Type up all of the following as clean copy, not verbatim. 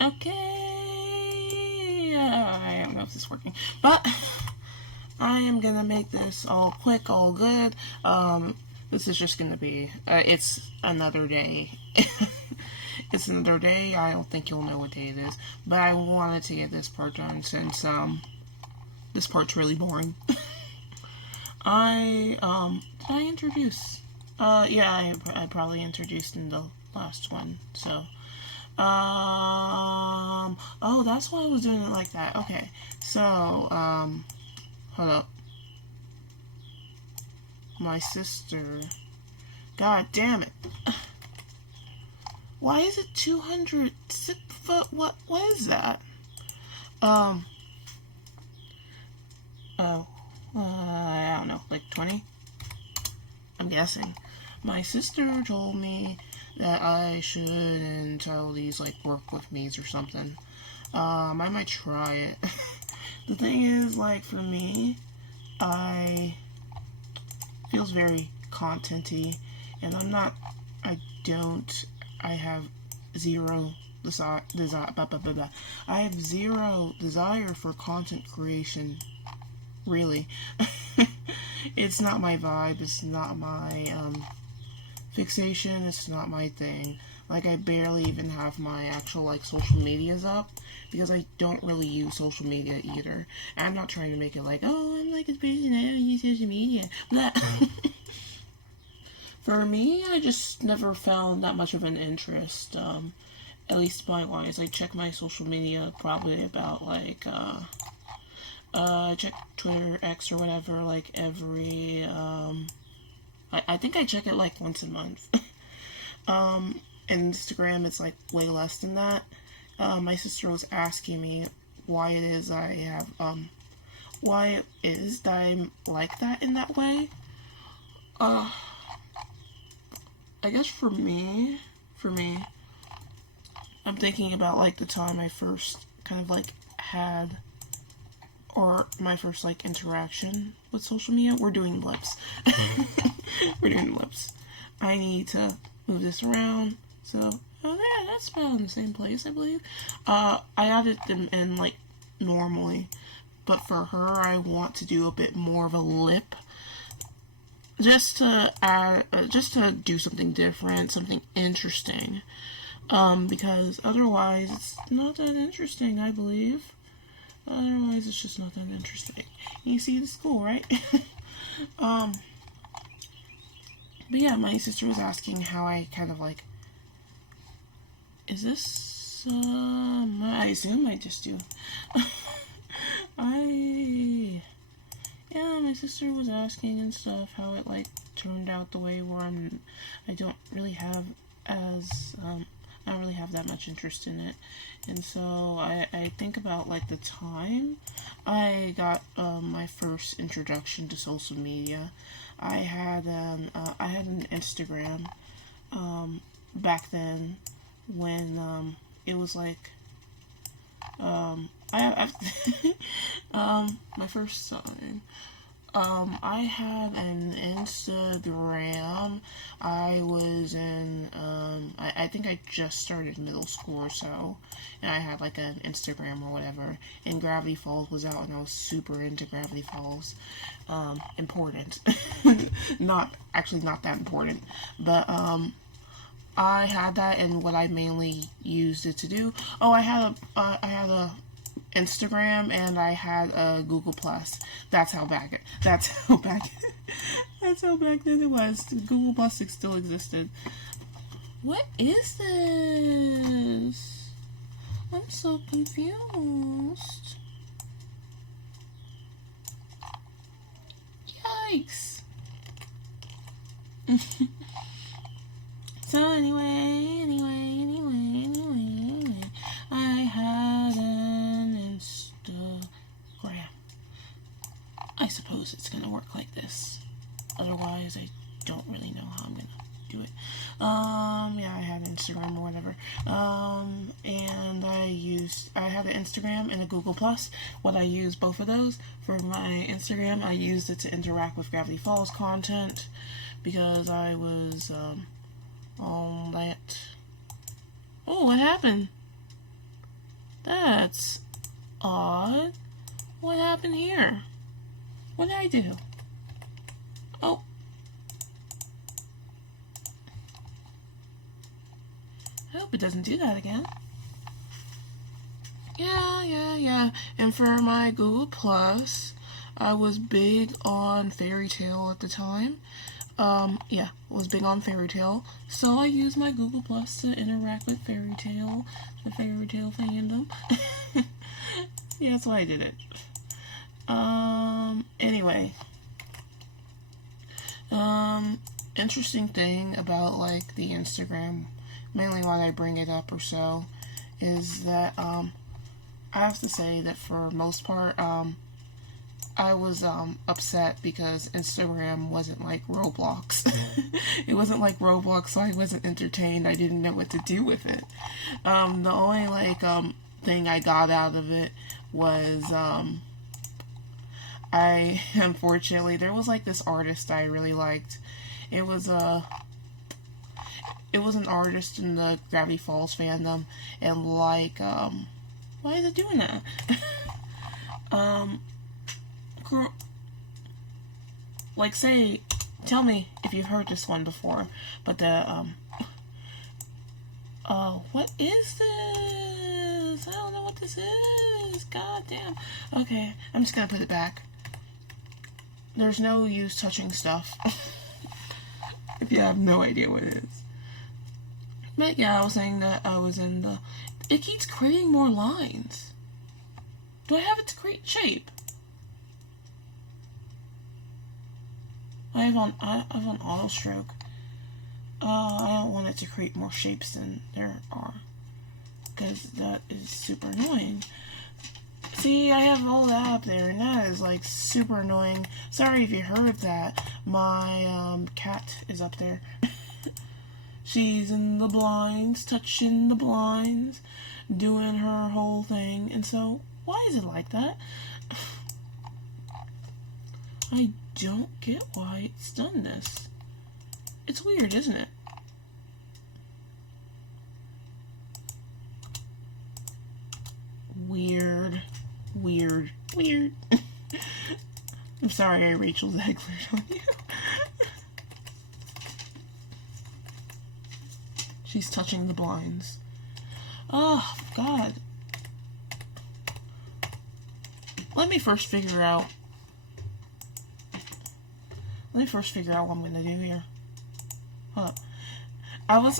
Okay, I don't know if this is working, but I am gonna make this all quick, all good. This is just gonna be, it's another day. It's another day. I don't think you'll know what day it is, but I wanted to get this part done since, this part's really boring. Did I introduce? Yeah, I probably introduced in the last one, so. Oh, that's why I was doing it like that. Okay, so, hold up. My sister. God damn it. Why is it 200 foot? What is that? Oh, I don't know, like 20? I'm guessing. My sister told me that I shouldn't tell these, like, work with me's or something. I might try it. The thing is, like, for me, feels very contenty, and I have zero I have zero desire for content creation, really. It's not my vibe, it's not my, fixation, it's not my thing. Like, I barely even have my actual, like, social medias up, because I don't really use social media either. And I'm not trying to make it like, oh, I'm like a person, I don't use social media. For me, I just never found that much of an interest, at least wise. I check my social media probably about, like, I check Twitter, X, or whatever, like, every, I think I check it, like, once a month. Instagram, it's, like, way less than that. My sister was asking me why it is I have, why it is that I'm like that in that way. I guess for me, I'm thinking about, like, the time I first kind of, like, had, or my first, like, interaction with social media. We're doing lips. We're doing lips. I need to move this around. So, oh yeah, that's about in the same place, I believe. I added them in, like, normally. But for her, I want to do a bit more of a lip. Just to do something different, something interesting. Because otherwise it's not that interesting, I believe. Otherwise it's just not that interesting. You see the school, right? But yeah, my sister was asking how I kind of like, is this, I assume I just do. Yeah, my sister was asking and stuff how it, like, turned out the way where I don't really have that much interest in it. And so I think about, like, the time I got my first introduction to social media. I had an Instagram back then when it was like my first time. I had an Instagram. I was in, I think I just started middle school or so, and I had, like, an Instagram or whatever, and Gravity Falls was out, and I was super into Gravity Falls. Important. Not that important, but, I had that, and what I mainly used it to do. Oh, I had a Instagram, and I had a Google Plus. That's how back then it was. Google Plus still existed. What is this? I'm so confused. Yikes. So anyway, I had an Instagram. I suppose it's gonna work like this. Otherwise, I don't really know how I'm gonna do it. Yeah, I had Instagram or whatever. And I had an Instagram and a Google Plus. What I used both of those for my Instagram, I used it to interact with Gravity Falls content because I was, all that. Oh, what happened? That's odd. What happened here? What did I do? Oh. I hope it doesn't do that again. Yeah. And for my Google Plus, I was big on Fairy Tail at the time. Was big on Fairy Tail. So I used my Google Plus to interact with Fairy Tail, the Fairy Tail fandom. Yeah, that's why I did it. Anyway. Interesting thing about, like, the Instagram, mainly why I bring it up or so, is that, I have to say that for most part, I was, upset because Instagram wasn't like Roblox. It wasn't like Roblox, so I wasn't entertained. I didn't know what to do with it. The only, like, thing I got out of it was, unfortunately, there was, like, this artist I really liked. It was an artist in the Gravity Falls fandom, and, like, why is it doing that? Like, say, tell me if you've heard this one before, but what is this? I don't know what this is. God damn. Okay, I'm just gonna put it back. There's no use touching stuff if you have no idea what it is. But yeah, I was saying that I was in the... It keeps creating more lines. Do I have it to create shape? I have on auto stroke. I don't want it to create more shapes than there are, because that is super annoying. See, I have all that up there, and that is, like, super annoying. Sorry if you heard that. My, cat is up there. She's in the blinds, touching the blinds, doing her whole thing, and so, why is it like that? I don't get why it's done this. It's weird, isn't it? Weird. I'm sorry I Rachel Zegler on you. She's touching the blinds. Oh, God. Let me first figure out what I'm gonna do here. Hold up.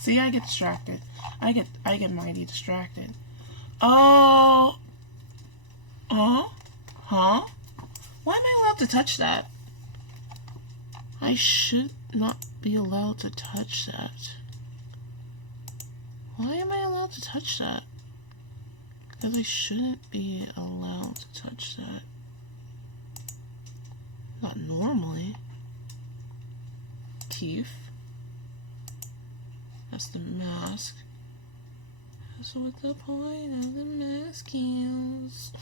See, I get distracted. I get mighty distracted. Oh. Huh? Why am I allowed to touch that? I should not be allowed to touch that. Why am I allowed to touch that? Because I shouldn't be allowed to touch that. Not normally. Keith. That's the mask. So what's the point of the mask is?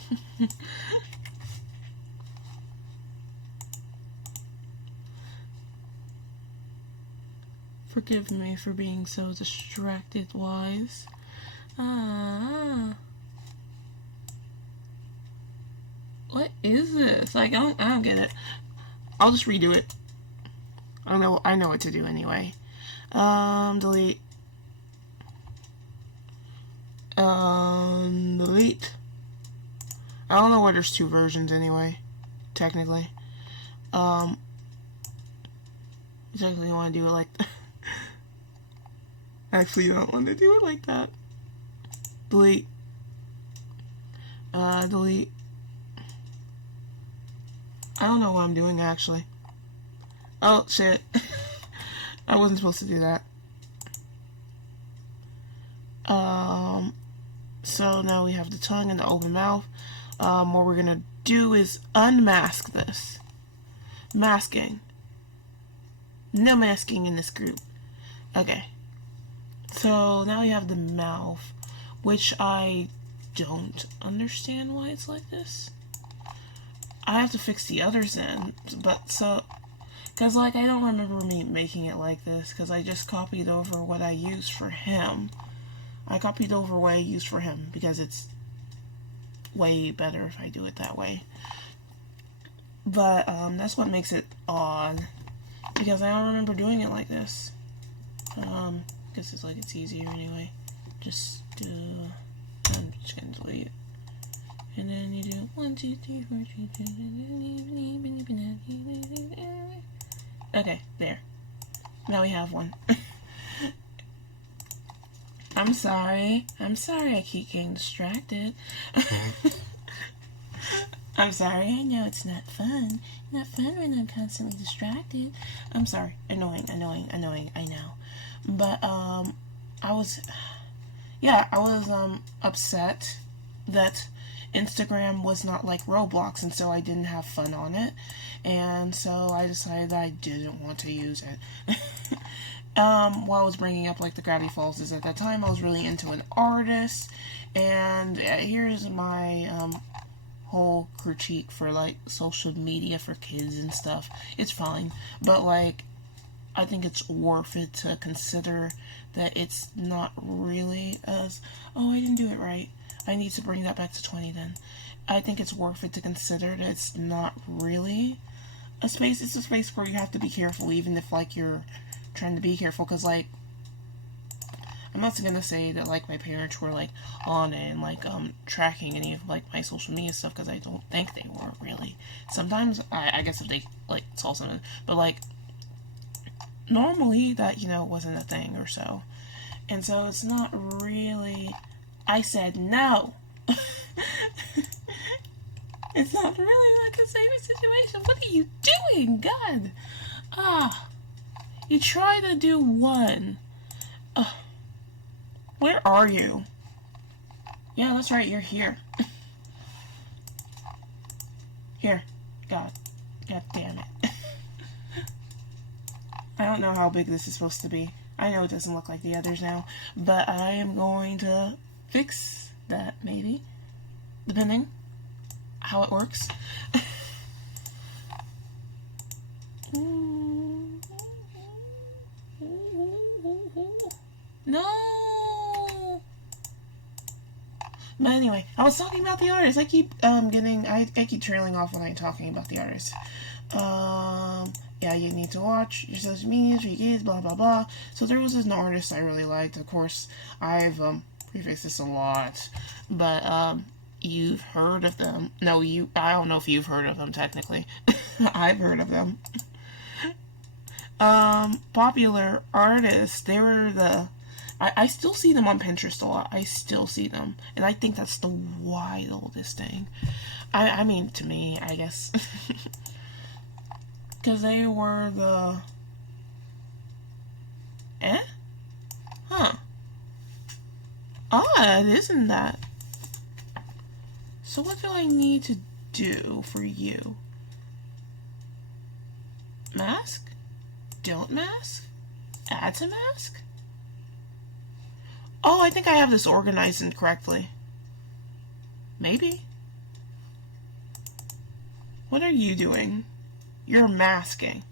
Forgive me for being so distracted, Wise. What is this? Like, I don't get it. I'll just redo it. I know what to do anyway. Delete. Delete. I don't know why there's two versions anyway, technically. Technically you want to do it like that. Actually, you don't want to do it like that. Delete. Delete. I don't know what I'm doing, actually. Oh, shit. I wasn't supposed to do that. So now we have the tongue and the open mouth. What we're gonna do is unmask this. Masking. No masking in this group. Okay. So now we have the mouth, which I don't understand why it's like this. I have to fix the others then, but so, because like I don't remember me making it like this, because I just copied over what I used for him. I copied over way used for him because it's way better if I do it that way. But that's what makes it odd, because I don't remember doing it like this. Guess it's like it's easier anyway. Just I'm just gonna delete it. And then you do 1, 2, 3, 4, 3, 2. Okay, there. Now we have one. I'm sorry. I keep getting distracted. I'm sorry. I know it's not fun. Not fun when I'm constantly distracted. I'm sorry. Annoying. I know. But I was upset that Instagram was not like Roblox, and so I didn't have fun on it, and so I decided that I didn't want to use it. While I was bringing up like the Gravity Falls, is at that time I was really into an artist, and here's my whole critique for like social media for kids and stuff. It's fine, but like I think it's worth it to consider that it's not really as, oh, I didn't do it right. I need to bring that back to 20 then. I think it's worth it to consider that it's not really a space. It's a space where you have to be careful, even if like you're trying to be careful, because like I'm not gonna say that like my parents were like on it and like tracking any of like my social media stuff, because I don't think they were really. Sometimes I guess if they like saw something, but like normally that, you know, wasn't a thing or so. And so it's not really, I said no. It's not really like a safe situation. What are you doing? God. You try to do one. Where are you? Yeah, that's right, you're here. Here. God damn it. I don't know how big this is supposed to be. I know it doesn't look like the others now, but I am going to fix that, maybe, depending how it works. No! But anyway, I was talking about the artist. I keep I keep trailing off when I'm talking about the artist. Yeah, you need to watch your social media for your kids, blah blah blah. So there was this artist I really liked. Of course, I've prefixed this a lot, but you've heard of them. No, I don't know if you've heard of them technically. I've heard of them. Popular artists. They were I still see them on Pinterest a lot. I still see them, and I think that's the wildest thing. I mean, to me, I guess. Because they were the... Huh. Odd, isn't that? So what do I need to do for you? Mask? Don't mask? Add to mask? Oh, I think I have this organized incorrectly. Maybe. What are you doing? You're masking.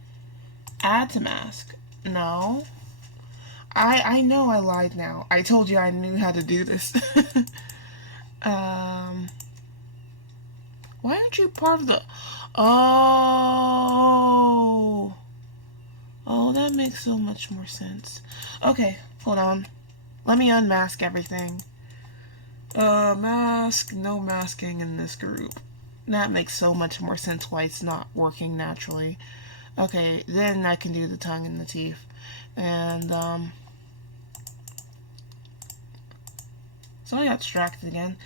Add to mask. No. I know I lied now. I told you I knew how to do this. Why aren't you part of the... Oh. Oh, that makes so much more sense. Okay, hold on. Let me unmask everything. Mask, no masking in this group. That makes so much more sense why it's not working naturally. Okay, then I can do the tongue and the teeth. And, so I got distracted again.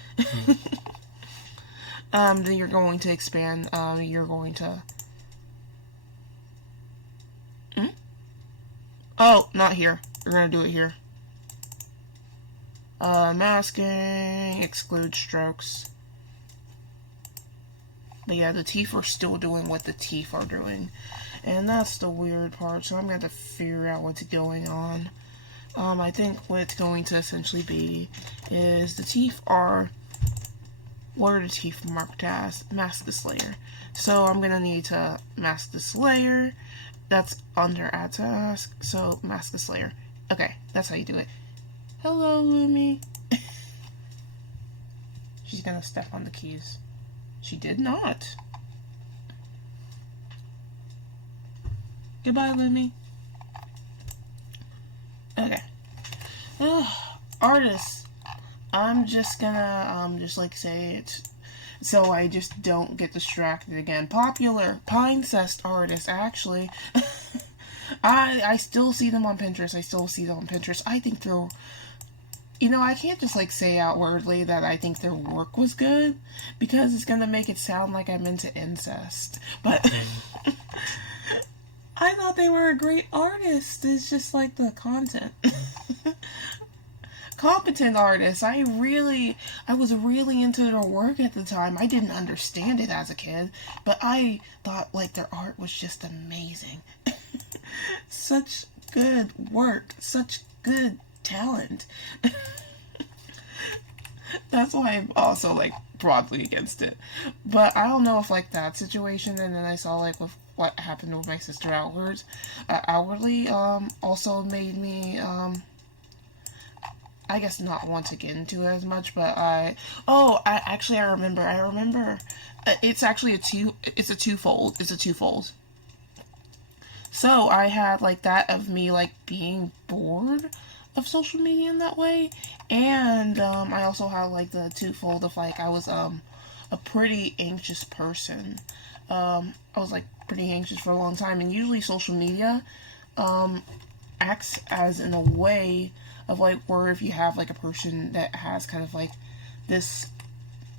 Then you're going to expand, you're going to... Oh, not here. You're gonna do it here. Masking, exclude strokes. But yeah, the teeth are still doing what the teeth are doing. And that's the weird part, so I'm going to have to figure out what's going on. I think what it's going to essentially be is the teeth are... What are the teeth marked as? Mask this layer. So I'm going to need to mask this layer. That's under add to mask, so mask this layer. Okay, that's how you do it. Hello, Lumi. She's gonna step on the keys. She did not. Goodbye, Lumi. Okay. Artists. I'm just gonna, just like say it so I just don't get distracted again. Popular Pinecest artists, actually. I still see them on Pinterest. I think they're, I can't just like say outwardly that I think their work was good because it's gonna make it sound like I'm into incest. But I thought they were a great artist. It's just like the content. Competent artists. I was really into their work at the time. I didn't understand it as a kid, but I thought like their art was just amazing. Such good work, such good talent. That's why I'm also like broadly against it. But I don't know if like that situation, and then I saw like with what happened with my sister outwardly also made me I guess not want to get into it as much. But I remember it's actually a twofold. So I had like that of me like being bored of social media in that way, and I also had like the twofold of like I was a pretty anxious person. I was like pretty anxious for a long time, and usually social media acts as in a way of like where if you have like a person that has kind of like this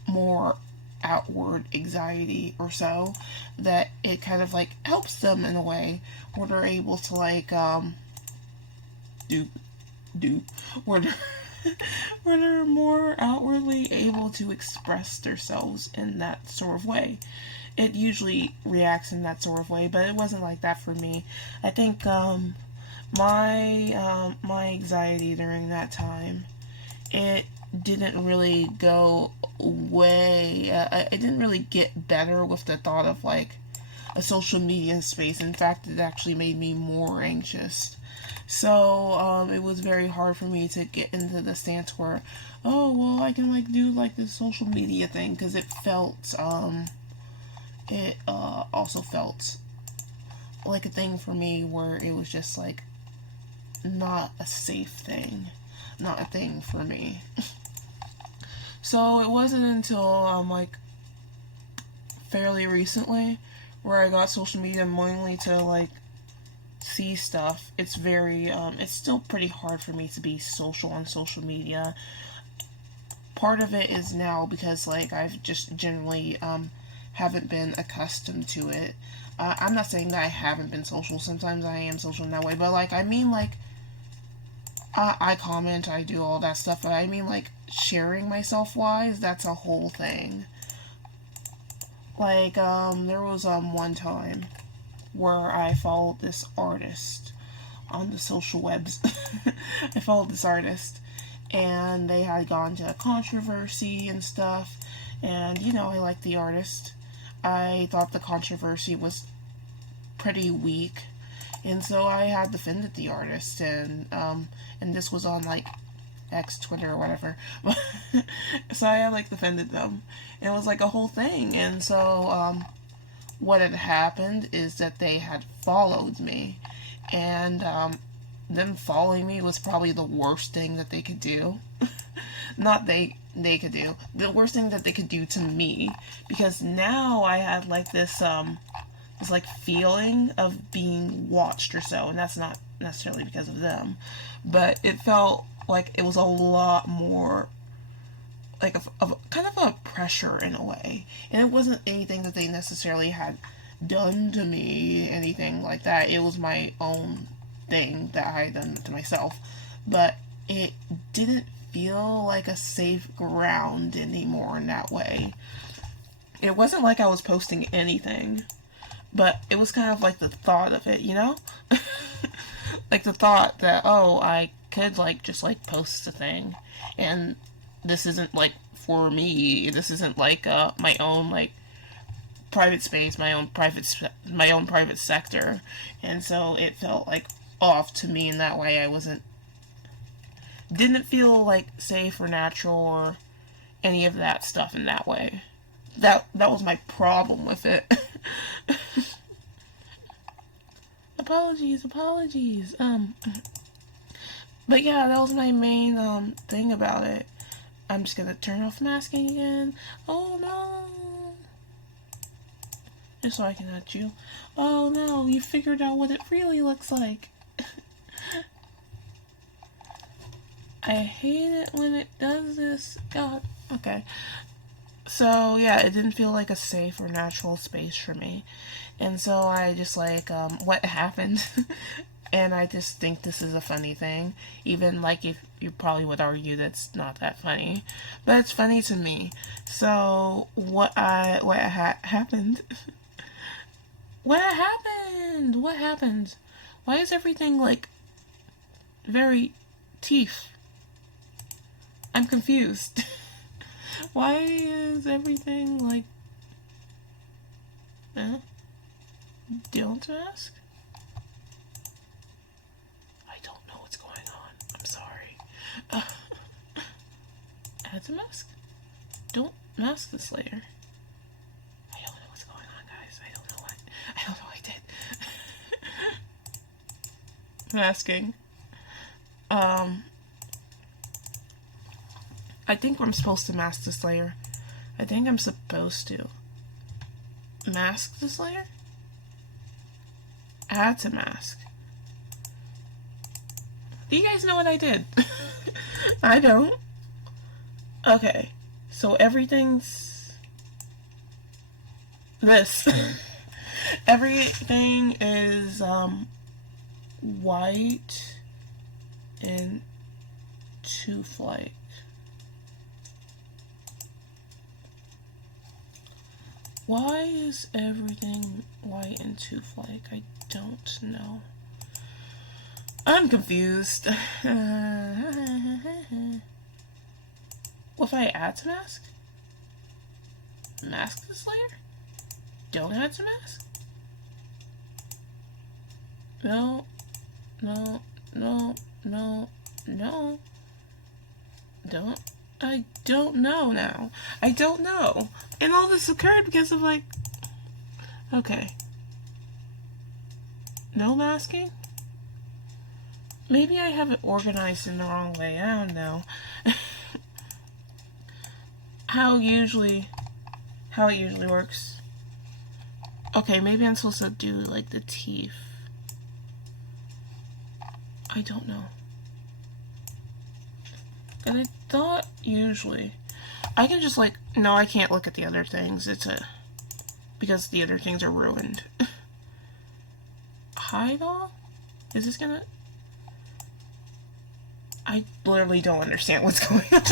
more outward anxiety or so, that it kind of like helps them in a way where they're able to like where they're, where they're more outwardly able to express themselves in that sort of way. It usually reacts in that sort of way, but it wasn't like that for me. I think my anxiety during that time, it didn't really go away. I didn't really get better with the thought of like a social media space. In fact, it actually made me more anxious. So it was very hard for me to get into the stance where, oh well, I can like do like this social media thing, because it also felt like a thing for me where it was just like not a safe thing, not a thing for me. So it wasn't until like fairly recently where I got social media mainly to like see stuff. It's very it's still pretty hard for me to be social on social media. Part of it is now because like I've just generally haven't been accustomed to it. I'm not saying that I haven't been social. Sometimes I am social in that way, but like I mean like I comment, I do all that stuff, but I mean like sharing myself wise, that's a whole thing. Like there was one time where I followed this artist on the social webs. I followed this artist, and they had gone to a controversy and stuff, and I liked the artist. I thought the controversy was pretty weak, and so I had defended the artist, and this was on like X, Twitter, or whatever. So I had like defended them, and it was like a whole thing. And so what had happened is that they had followed me, and them following me was probably the worst thing that they could do. Not they could do, the worst thing that they could do to me, because now I had like this like feeling of being watched or so, and that's not necessarily because of them, but it felt like it was a lot more like of kind of a pressure in a way, and it wasn't anything that they necessarily had done to me, anything like that. It was my own thing that I had done to myself, but it didn't feel like a safe ground anymore in that way. It wasn't like I was posting anything, but it was kind of like the thought of it, like the thought that, oh, I could like just like post a thing, and this isn't like for me, this isn't like my own like private space, my own private sector, and so it felt like off to me in that way. I wasn't didn't feel like safe or natural or any of that stuff in that way. That was my problem with it. Apologies. But yeah, that was my main thing about it. I'm just gonna turn off masking again. Oh no. Just so I can add you. Oh no, you figured out what it really looks like. I hate it when it does this. God. Okay. So yeah, it didn't feel like a safe or natural space for me. And so I just like, what happened? And I just think this is a funny thing. Even like if you probably would argue that's not that funny. But it's funny to me. So what happened? What happened? What happened? Why is everything like very teeth? I'm confused. Why is everything like... Don't ask? I don't know what's going on. I'm sorry. Add to mask? Don't mask this layer. I don't know what's going on, guys. I don't know what I did. Masking. I think I'm supposed to mask this layer. I think I'm supposed to mask this layer? Add to mask. Do you guys know what I did? I don't. Okay. So everything's this. Everything is white and tooth-like. Why is everything white and tooth-like? I don't know. I'm confused. What if I add to mask? Mask this layer? Don't add to mask? No. Don't. I don't know now. I don't know. And all this occurred because of like... Okay. No masking? Maybe I have it organized in the wrong way. I don't know. How it usually works. Okay, maybe I'm supposed to do like the teeth. I don't know. And I thought usually I can just like, no, I can't look at the other things. Because the other things are ruined. Hide all? Is this gonna... I literally don't understand what's going on.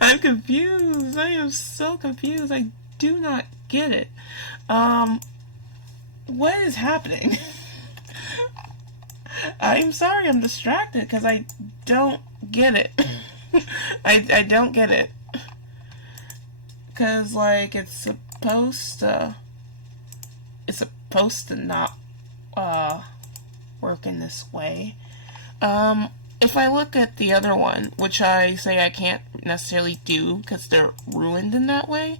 I'm confused. I am so confused. I do not get it. What is happening? I'm sorry, I'm distracted because I don't get it. I don't get it. Because, like, it's supposed to not, work in this way. If I look at the other one, which I say I can't necessarily do because they're ruined in that way,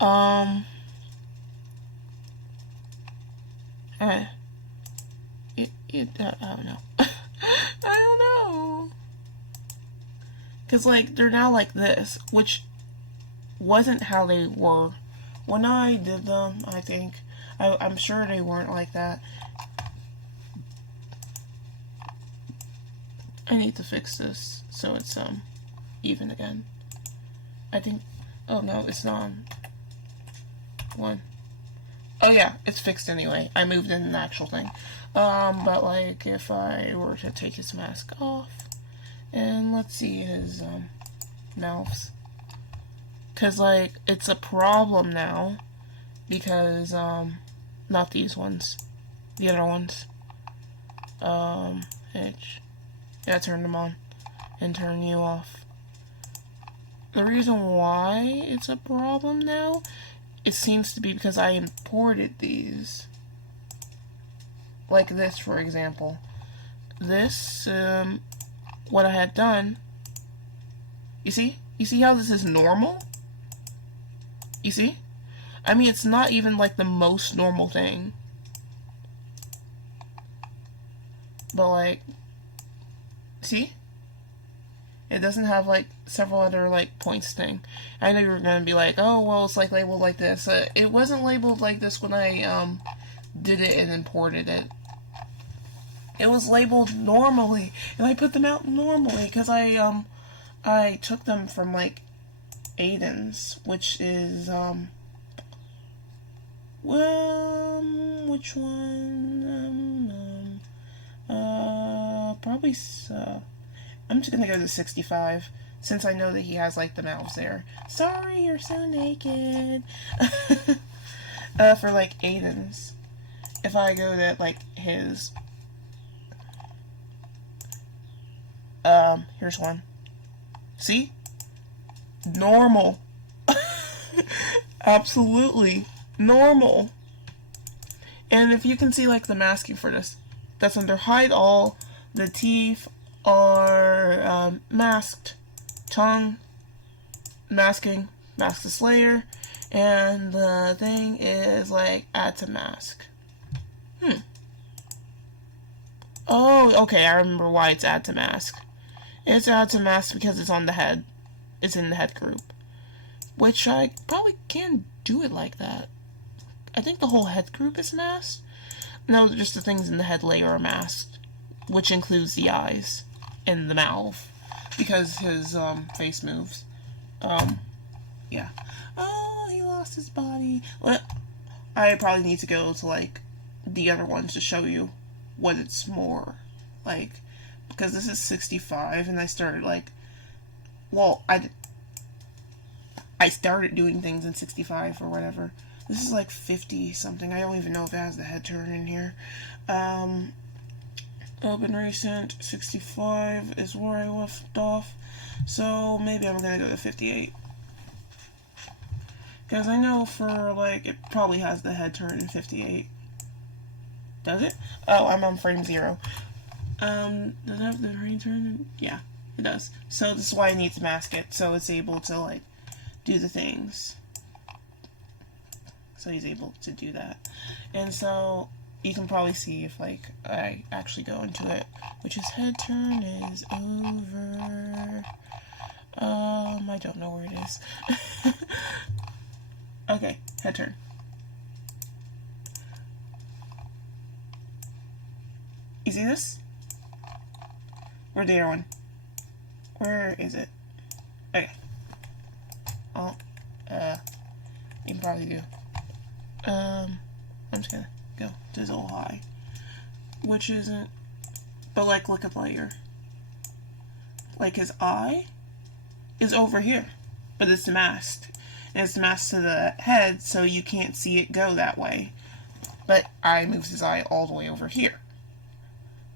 I don't know. I don't know. Because, like, they're now like this, which wasn't how they were when I did them, I think. I'm sure they weren't like that. I need to fix this so it's, even again. I think, oh no, it's not. One. Oh yeah, it's fixed anyway. I moved in the actual thing. But like, if I were to take his mask off, and let's see his, mouths. Cause like, it's a problem now, because, not these ones. The other ones. Yeah, turn them on. And turn you off. The reason why it's a problem now, it seems to be because I imported these. Like this, for example. This, what I had done You see? You see how this is normal? You see? I mean, it's not even like the most normal thing. But like, see? It doesn't have like several other like points thing. I know you were gonna be like, oh well, it's like labeled like this. It wasn't labeled like this when I did it and imported it. It was labeled normally, and I put them out normally because I took them from like Aiden's, which is which one? Probably I'm just gonna go to 65 since I know that he has like the mouths there. Sorry, you're so naked. For like Aiden's, if I go to like his, here's one. See? Normal. Absolutely normal. And if you can see like the masking for this, that's under hide all. The teeth are masked. Tongue, masking, mask the slayer. And the thing is like add to mask. Oh, okay, I remember why it's add to mask. It's add to mask because it's on the head. It's in the head group. Which I probably can do it like that. I think the whole head group is masked. No, just the things in the head layer are masked. Which includes the eyes and the mouth. Because his face moves. Yeah. Oh, he lost his body. Well, I probably need to go to like the other ones to show you what it's more like, because this is 65 and I started like, well, I started doing things in 65 or whatever. This is like 50 something. I don't even know if it has the head turn in here. Open recent 65 is where I left off, so maybe I'm gonna go to 58. Because I know for like it probably has the head turn in 58. Does it? Oh, I'm on frame 0. Does it have the frame turn? Yeah, it does. So this is why I need to mask it, so it's able to like do the things. So he's able to do that. And so you can probably see if like I actually go into it, which his head turn is over. I don't know where it is. Okay, head turn. You see this? Where's the other one? Where is it? Okay. Oh, you can probably do. I'm just gonna go to his little eye, which isn't, but like look at the layer. Like his eye is over here, but it's masked. And it's masked to the head, so you can't see it go that way. But I moves his eye all the way over here.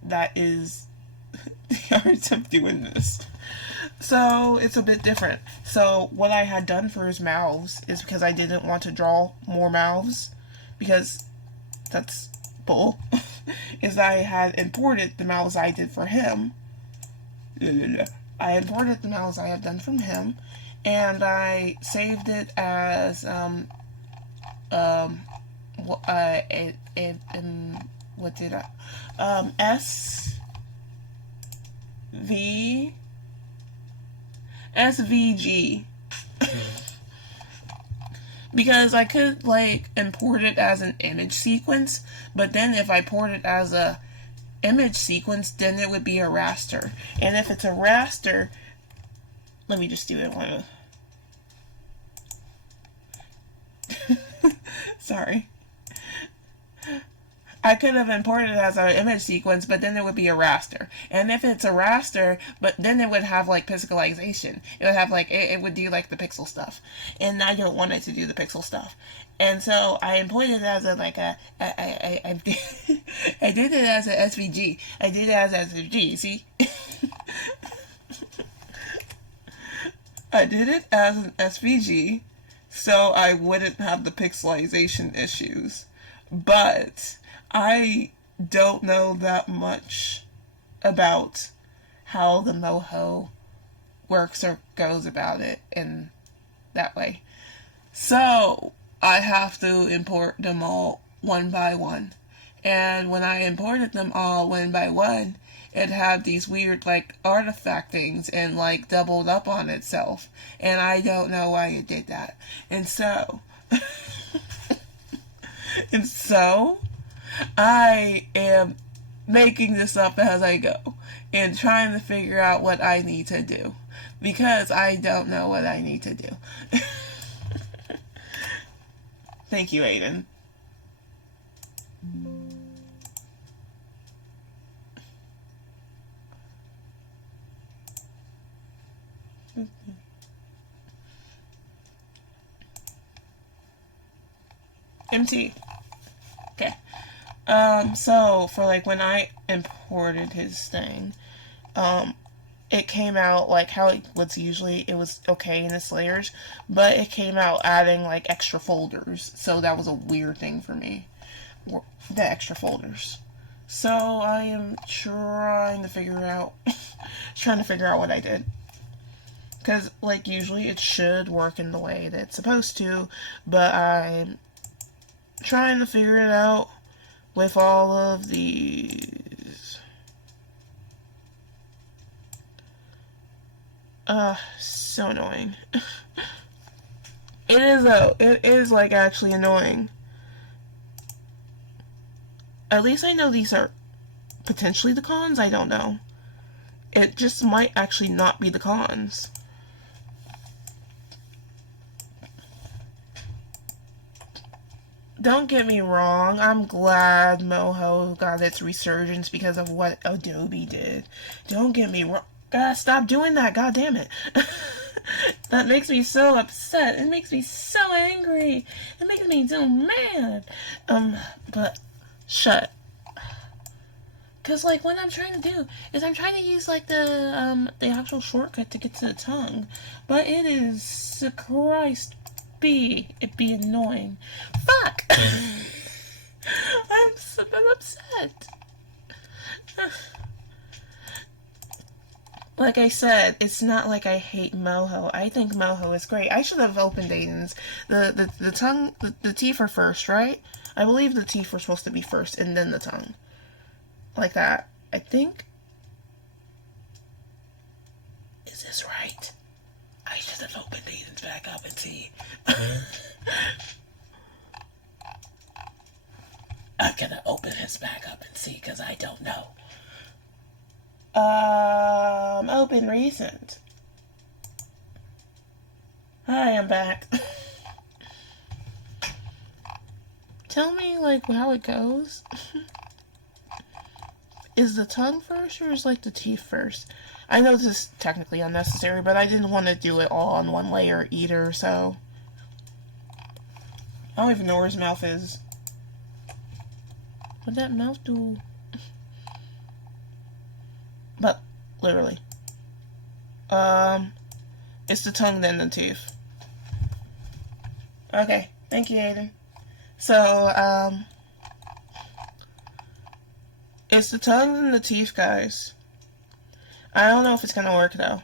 That is the art of doing this. So it's a bit different. So what I had done for his mouths is because I didn't want to draw more mouths, because that's bull, is I had imported the mouths I did for him. I imported the mouths I have done from him, and I saved it as what did I SVG. Because I could like import it as an image sequence, but then if I port it as a image sequence, then it would be a raster. And if it's a raster, let me just do it one. Sorry. I could have imported it as an image sequence, but then it would be a raster. And if it's a raster, but then it would have like pixelization. It would have like, it would do like the pixel stuff. And I don't want it to do the pixel stuff. And so I imported it as a like I did it as a SVG. I did it as SVG, see? I did it as an SVG so I wouldn't have the pixelization issues. But I don't know that much about how the Moho works or goes about it in that way. So I have to import them all one by one. And when I imported them all one by one, it had these weird, like, artifact things and, like, doubled up on itself. And I don't know why it did that. And so, and so, I am making this up as I go and trying to figure out what I need to do. Because I don't know what I need to do. Thank you, Aiden. MT. Okay. So for like when I imported his thing, it came out like how it was usually, it was okay in its layers, but it came out adding like extra folders, so that was a weird thing for me, the extra folders. So I am trying to figure out, what I did. Because like usually it should work in the way that it's supposed to, but I'm trying to figure it out with all of these. So annoying. It is though. It is like actually annoying. At least I know these are potentially the cons. I don't know. It just might actually not be the cons. Don't get me wrong, I'm glad Moho got its resurgence because of what Adobe did. Don't get me wrong. God, stop doing that, god damn it. That makes me so upset. It makes me so angry. It makes me so mad. But shut. Cause like what I'm trying to do is I'm trying to use like the actual shortcut to get to the tongue. But it is Christ it be annoying. Fuck! I'm upset. Like I said, it's not like I hate Moho. I think Moho is great. I should have opened Aiden's. The tongue, the teeth are first, right? I believe the teeth were supposed to be first and then the tongue. Like that. I think. Is this right? I should have opened Aiden's back up and see. I'm gonna open his back up and see because I don't know. Open recent. Hi, I'm back. Tell me, like, how it goes. Is the tongue first or is, like, the teeth first? I know this is technically unnecessary, but I didn't want to do it all on one layer either, so. I don't even know where his mouth is. What'd that mouth do? But, literally. It's the tongue, then the teeth. Okay, thank you, Aiden. So, it's the tongue and the teeth, guys. I don't know if it's gonna work, though.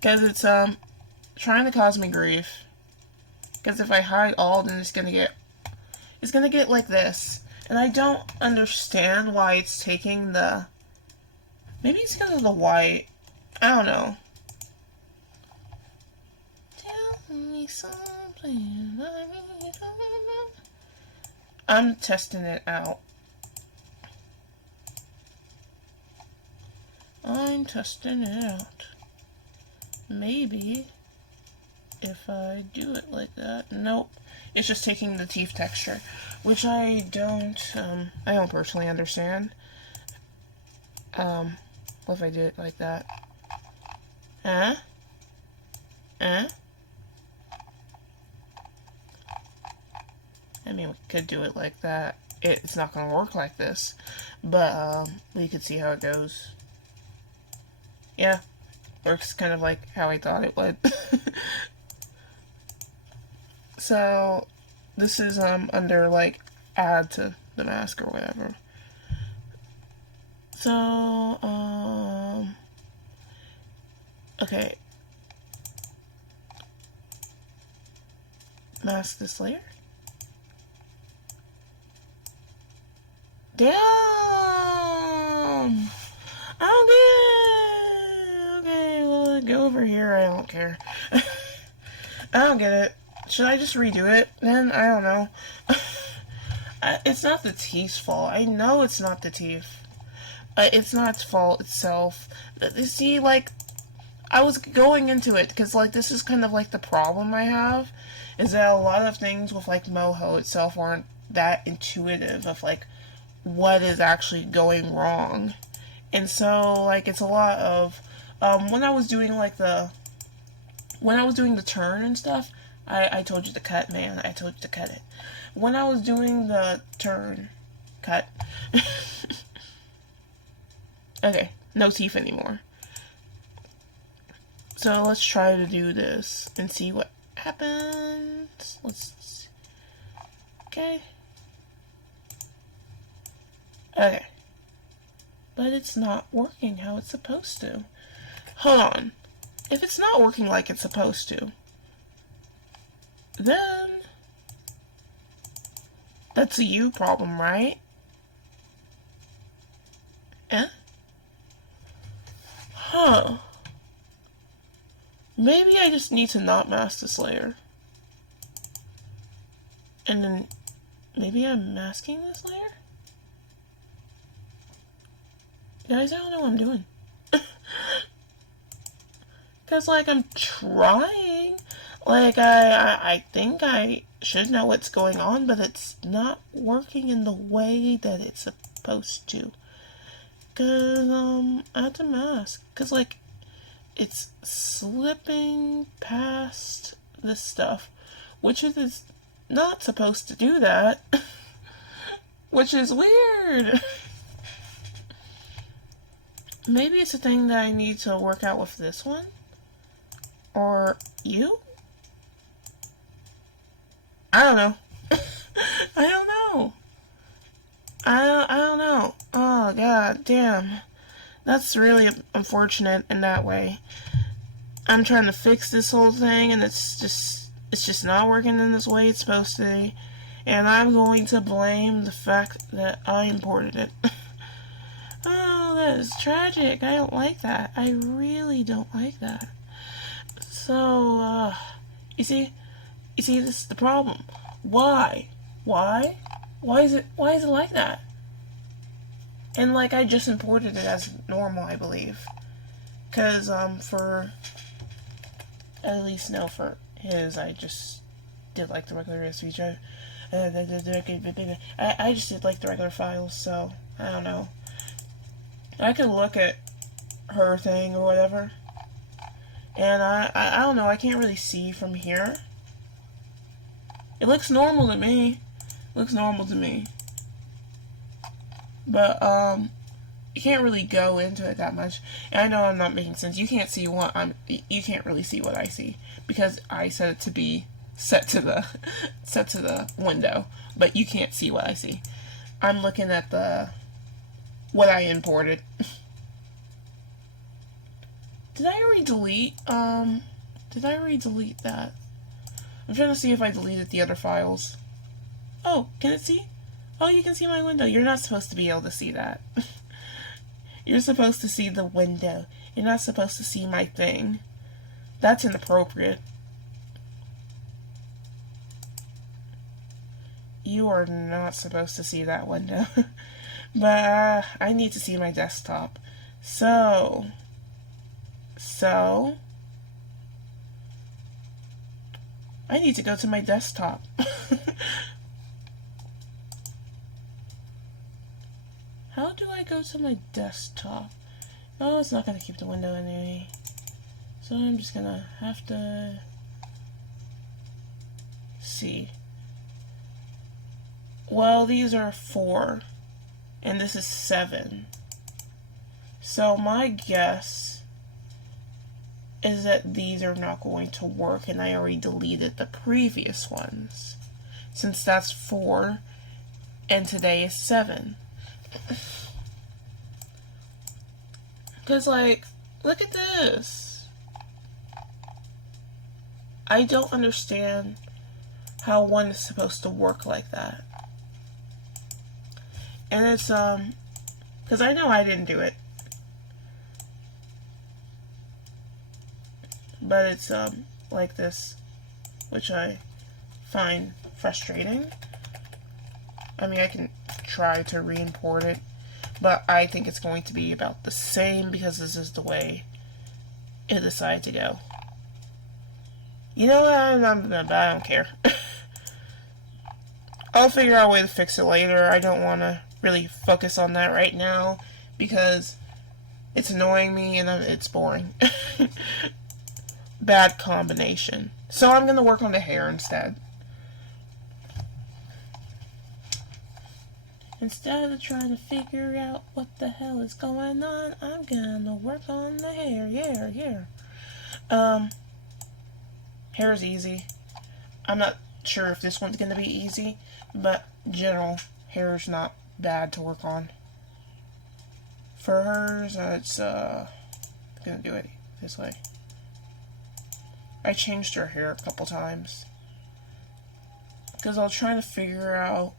Because it's, trying to cause me grief. Because if I hide all, then it's gonna get like this. And I don't understand why it's taking the... Maybe it's because of the white. I don't know. Tell me something. I'm testing it out. I'm testing it out. Maybe if I do it like that. Nope. It's just taking the teeth texture, which I don't personally understand. What if I did it like that? I mean, we could do it like that. It's not gonna work like this, but, we could see how it goes. Yeah, works kind of like how I thought it would. So, this is, under, like, add to the mask or whatever. So, Okay. Mask this layer. Damn! I don't get it! Okay, well, go over here. I don't care. I don't get it. Should I just redo it then? I don't know. It's not the teeth's fault. I know it's not the teeth. It's not its fault itself. See, like, I was going into it because, like, this is kind of like the problem I have, is that a lot of things with, like, Moho itself aren't that intuitive of, like, what is actually going wrong. And so, like, it's a lot of, when I was doing, like, the turn and stuff, I told you to cut, man. I told you to cut it. When I was doing the turn, cut. Okay, no teeth anymore. So let's try to do this and see what happens. Let's, okay. Okay. But it's not working how it's supposed to. Hold on. If it's not working like it's supposed to, then that's a you problem, right? Eh? Huh. Maybe I just need to not mask this layer. And then maybe I'm masking this layer? Guys, I don't know what I'm doing. Because, like, I'm trying. Like, I think I should know what's going on, but it's not working in the way that it's supposed to. Because, I have to mask. Because, like, it's slipping past this stuff, which it is not supposed to do that. Which is weird. Maybe it's a thing that I need to work out with this one? Or you? I don't know. I don't know. I don't know. Oh, god damn. That's really unfortunate in that way. I'm trying to fix this whole thing and it's just not working in this way it's supposed to. And I'm going to blame the fact that I imported it. Oh, that is tragic. I don't like that. I really don't like that. So, you see, this is the problem. Why? Why is it like that? And, like, I just imported it as normal, I believe. Because, for, at least, no, for his, I just did, like, the regular USB drive. I just did, like, the regular files, so, I don't know. I could look at her thing or whatever. And I don't know, I can't really see from here. It looks normal to me. But, you can't really go into it that much. And I know I'm not making sense. You can't see what you can't really see what I see. Because I set it to be set to the window. But you can't see what I see. I'm looking at what I imported. Did I already delete that? I'm trying to see if I deleted the other files. Oh, can it see? Oh, you can see my window. You're not supposed to be able to see that. You're supposed to see the window. You're not supposed to see my thing. That's inappropriate. You are not supposed to see that window. But, I need to see my desktop. So, I need to go to my desktop. How do I go to my desktop? Oh, it's not going to keep the window anyway. So I'm just going to have to see. Well, these are 4. And this is 7. So my guess is that these are not going to work, and I already deleted the previous ones. Since that's 4, and today is 7. Because, like, look at this. I don't understand how one is supposed to work like that. And it's, because I know I didn't do it. But it's, like this, which I find frustrating. I mean, I can try to re-import it, but I think it's going to be about the same because this is the way it decided to go. You know what? I don't care. I'll figure out a way to fix it later. I don't want to really focus on that right now because it's annoying me and it's boring. Bad combination. So I'm going to work on the hair instead. Instead of trying to figure out what the hell is going on, I'm gonna work on the hair. Hair is easy. I'm not sure if this one's gonna be easy, but general hair is not bad to work on. For hers, it's gonna do it this way. I changed her hair a couple times because I was trying to figure out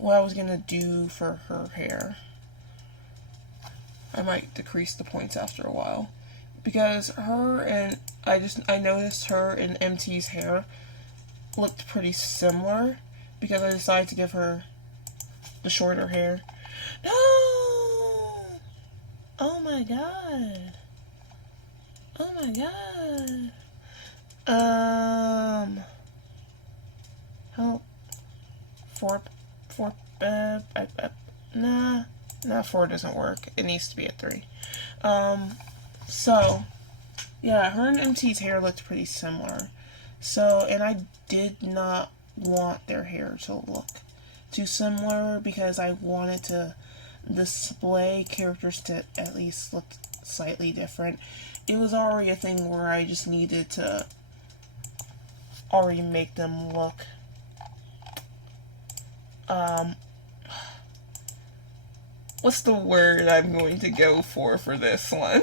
what I was gonna do for her hair. I might decrease the points after a while because her and I noticed her and MT's hair looked pretty similar because I decided to give her the shorter hair. No! Oh my god. Oh my god. Help. Nah, 4 doesn't work. It needs to be a 3. So, yeah, her and MT's hair looked pretty similar. So, and I did not want their hair to look too similar because I wanted to display characters to at least look slightly different. It was already a thing where I just needed to already make them look what's the word I'm going to go for this one?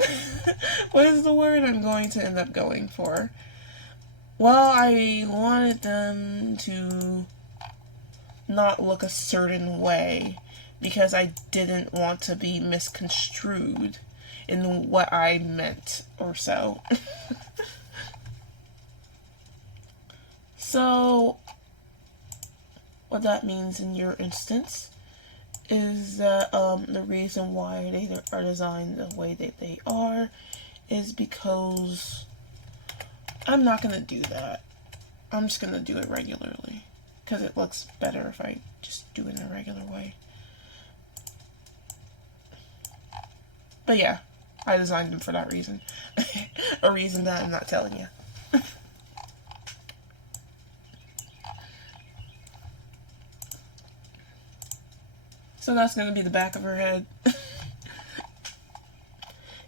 What is the word I'm going to end up going for? Well, I wanted them to not look a certain way because I didn't want to be misconstrued in what I meant or so. So, what that means in your instance is that the reason why they are designed the way that they are is because I'm not going to do that. I'm just going to do it regularly because it looks better if I just do it in a regular way. But yeah, I designed them for that reason. A reason that I'm not telling you. So that's going to be the back of her head.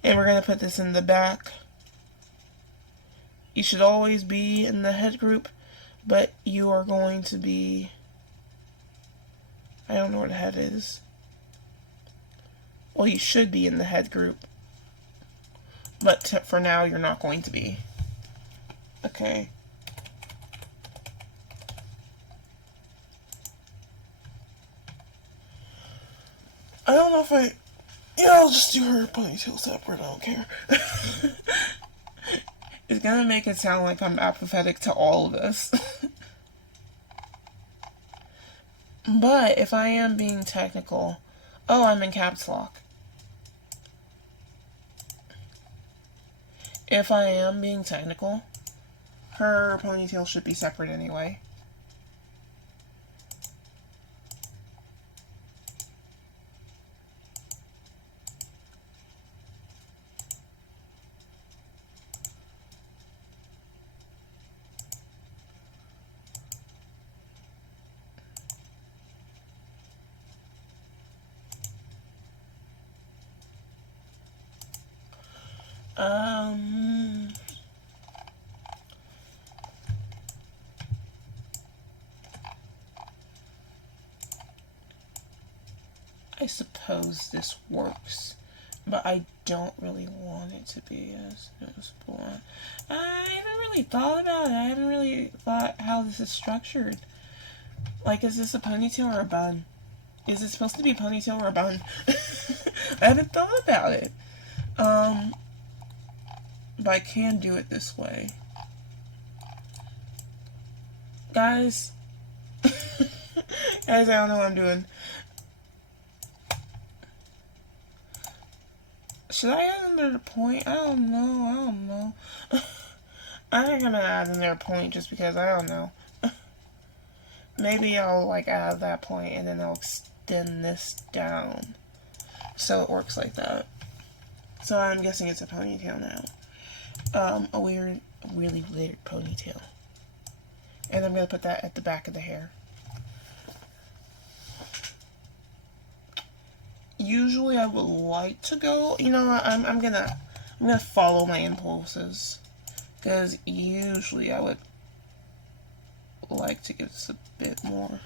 And we're going to put this in the back. You should always be in the head group, but you are going to be... I don't know where the head is. Well, you should be in the head group. But for now, you're not going to be. Okay. I don't know if yeah, I'll just do her ponytail separate, I don't care. It's gonna make it sound like I'm apathetic to all of this. But if I am being technical... Oh, I'm in caps lock. If I am being technical, her ponytail should be separate anyway. I suppose this works, but I don't really want it to be as noticeable. I don't really really thought about it. I haven't really thought how this is structured. Like, is this a ponytail or a bun? Is it supposed to be a ponytail or a bun? I haven't thought about it. But I can do it this way. Guys, I don't know what I'm doing. Should I add another point? I don't know. I think I'm gonna add another point just because I don't know. Maybe I'll like add that point and then I'll extend this down so it works like that. So I'm guessing it's a ponytail now. A really weird ponytail. And I'm gonna put that at the back of the hair. Usually I would like to go, you know what, I'm gonna follow my impulses. Because usually I would like to give this a bit more,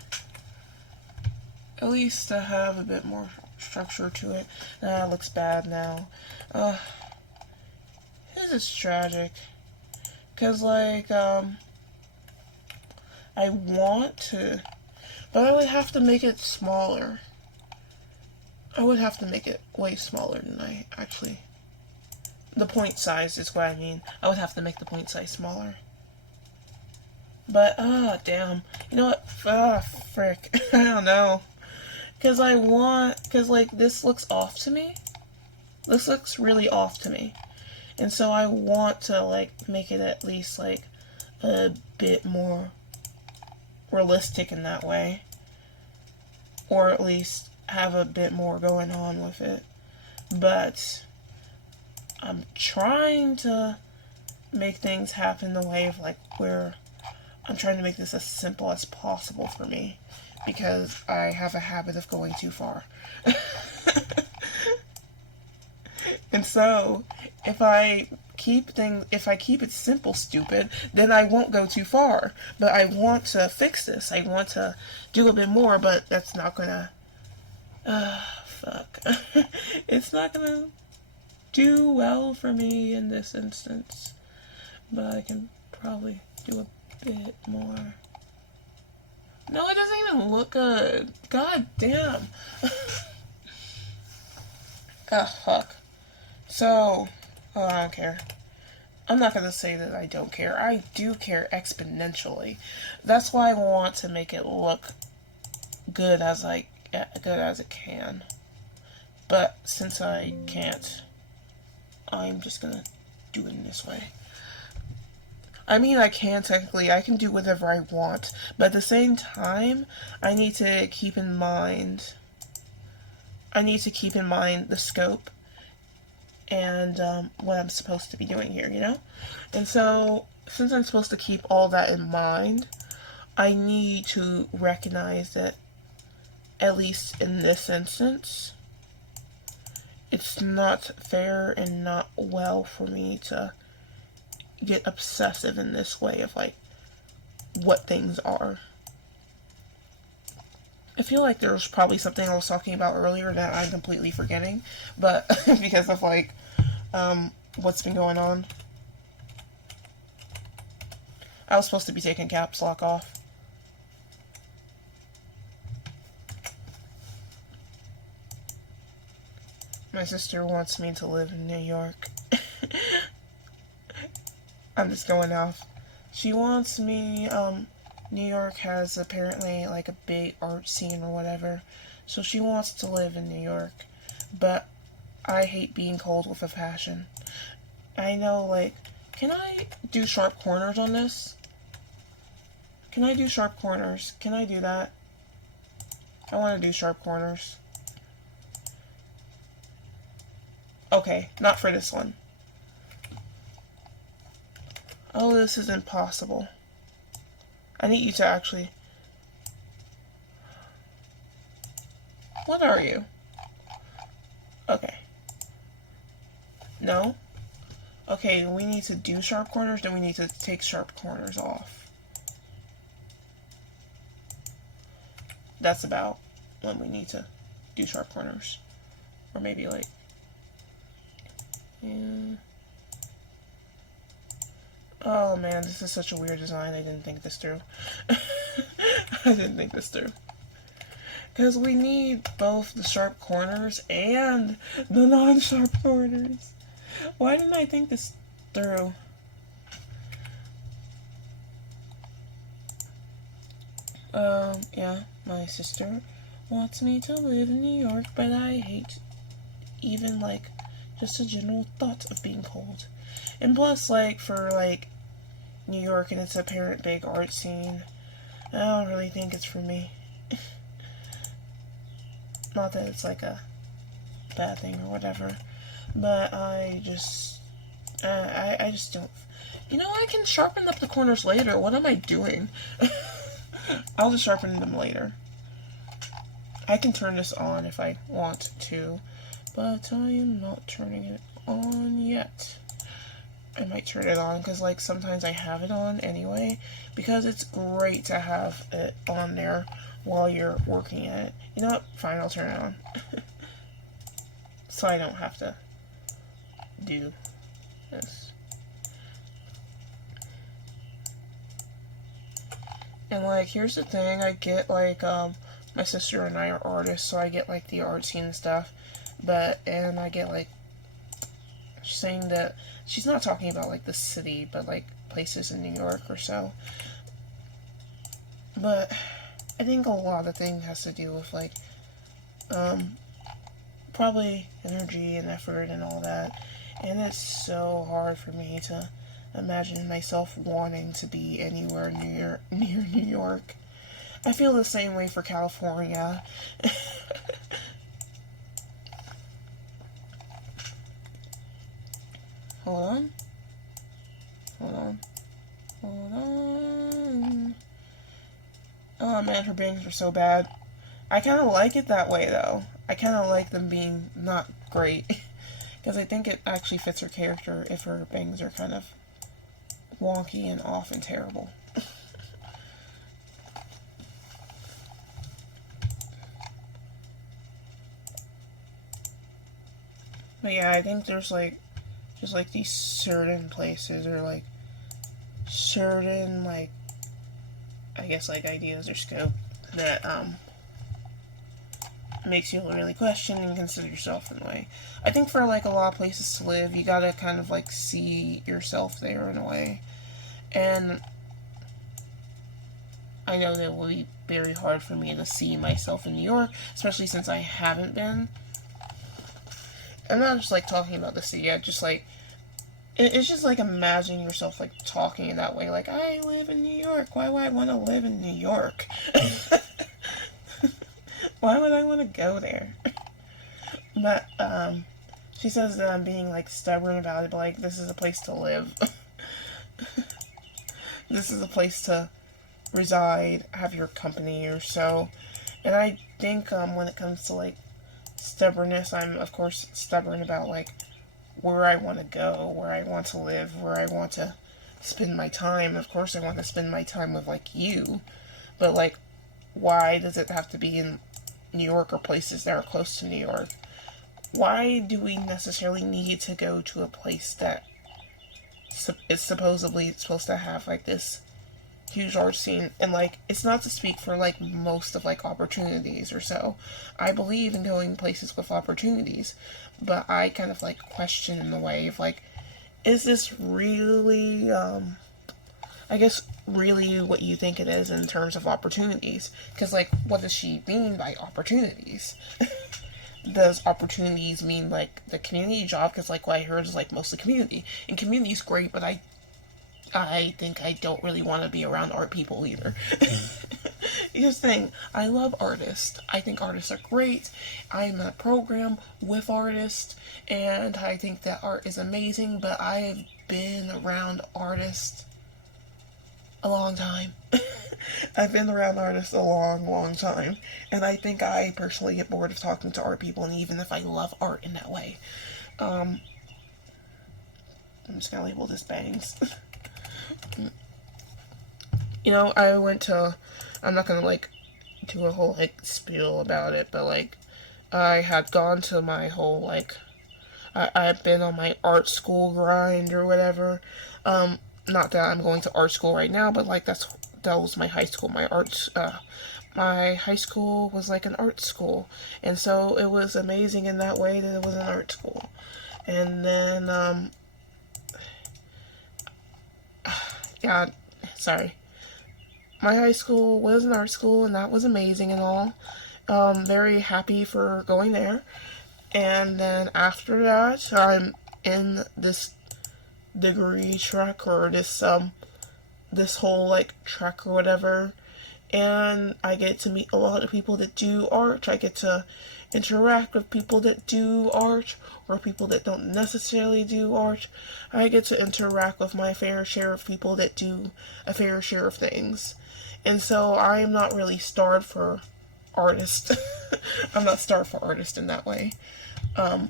at least to have a bit more structure to it. It looks bad now. This is tragic. Because like, I want to, but I would have to make it smaller. I would have to make it way smaller than I actually... The point size is what I mean. I would have to make the point size smaller. But, damn. You know what? Frick. I don't know. Because like, this looks off to me. This looks really off to me. And so I want to, like, make it at least, like, a bit more realistic in that way. Or at least have a bit more going on with it. But I'm trying to make things happen the way of like where I'm trying to make this as simple as possible for me because I have a habit of going too far. And so if I keep it simple, stupid, then I won't go too far. But I want to fix this. I want to do a bit more, but that's not gonna fuck. It's not gonna do well for me in this instance. But I can probably do a bit more. No, it doesn't even look good. God damn. Fuck. So, I don't care. I'm not gonna say that I don't care. I do care exponentially. That's why I want to make it look good as it can. But since I can't, I'm just gonna do it in this way. I mean, I can technically, I can do whatever I want, but at the same time, I need to keep in mind the scope and what I'm supposed to be doing here, you know? And so, since I'm supposed to keep all that in mind, I need to recognize that, at least in this instance, it's not fair and not well for me to get obsessive in this way of like what things are. I feel like there was probably something I was talking about earlier that I'm completely forgetting, but because of like what's been going on. I was supposed to be taking caps lock off. My sister wants me to live in New York. I'm just going off. She wants me, New York has apparently like a big art scene or whatever. So she wants to live in New York. But I hate being cold with a passion. I know, like, can I do sharp corners on this? Can I do sharp corners? Can I do that? I want to do sharp corners. Okay, not for this one. Oh, this is impossible. I need you to actually... What are you? Okay. No? Okay, we need to do sharp corners, then we need to take sharp corners off. That's about when we need to do sharp corners. Or maybe like... Yeah. Oh man, this is such a weird design. I didn't think this through. I didn't think this through. Because we need both the sharp corners and the non-sharp corners. Why didn't I think this through? Yeah, my sister wants me to live in New York, but I hate even, like, just a general thought of being cold. And plus, like, for, like, New York and its apparent big art scene, I don't really think it's for me. Not that it's, like, a bad thing or whatever, but I just don't. You know, I can sharpen up the corners later. What am I doing? I'll just sharpen them later. I can turn this on if I want to, but I am not turning it on yet. I might turn it on because, like, sometimes I have it on anyway, because it's great to have it on there while you're working at it. You know what? Fine, I'll turn it on. So I don't have to do this. And, like, here's the thing, I get, like, my sister and I are artists, so I get, like, the art scene and stuff, and I get, like, saying that, she's not talking about, like, the city, but, like, places in New York or so, but I think a lot of the thing has to do with, like, probably energy and effort and all that, and it's so hard for me to imagine myself wanting to be anywhere near New York. I feel the same way for California. Hold on. Hold on. Hold on. Oh man, her bangs are so bad. I kind of like it that way though. I kind of like them being not great. Because I think it actually fits her character if her bangs are kind of wonky and off and terrible. But yeah, I think there's like just like these certain places or like certain like I guess like ideas or scope that makes you really question and consider yourself in a way. I think for like a lot of places to live, you gotta kind of like see yourself there in a way. And I know that it will be very hard for me to see myself in New York, especially since I haven't been. I'm not just like talking about the city, I just like it's just like imagining yourself like talking in that way, like I live in New York. Why would I want to live in New York? Why would I want to go there? But she says that I'm being like stubborn about it, but like this is a place to live. This is a place to reside, have your company or so. And I think when it comes to like stubbornness, I'm of course stubborn about like where I want to go, where I want to live, where I want to spend my time. Of course I want to spend my time with like you, but like why does it have to be in New York or places that are close to New York? Why do we necessarily need to go to a place that is supposedly supposed to have like this huge art scene? And like it's not to speak for like most of like opportunities or so. I believe in going places with opportunities, but I kind of like question in the way of like, is this really I guess really what you think it is in terms of opportunities? Because like what does she mean by opportunities? Does opportunities mean like the community job? Because like what I heard is like mostly community, and community is great, but I think I don't really want to be around art people either. Here's the thing, I love artists. I think artists are great. I'm in a program with artists, and I think that art is amazing, but I have been around artists a long time. I've been around artists a long, long time, and I think I personally get bored of talking to art people, and even if I love art in that way. I'm just gonna label this bangs. You know, I'm not gonna like do a whole like spiel about it, but like I had gone to my whole like I've been on my art school grind or whatever. not that I'm going to art school right now, but like that was my high school. My high school was like an art school, and so it was amazing in that way that it was an art school. And then yeah, sorry. My high school was an art school, and that was amazing and all. Very happy for going there. And then after that, I'm in this degree track, or this whole like track or whatever, and I get to meet a lot of people that do art. I get to interact with people that do art, or people that don't necessarily do art. I get to interact with my fair share of people that do a fair share of things. And so I'm not really starved for artist. I'm not starved for artist in that way. I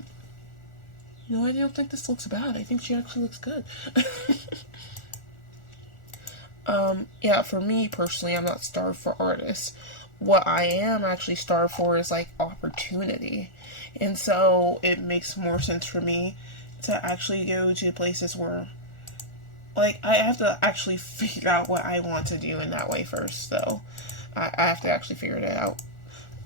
don't think this looks bad. I think she actually looks good. Yeah, for me personally, I'm not starved for artists. What I am actually starved for is like opportunity. And so it makes more sense for me to actually go to places where, like, I have to actually figure out what I want to do in that way first, though. I have to actually figure it out.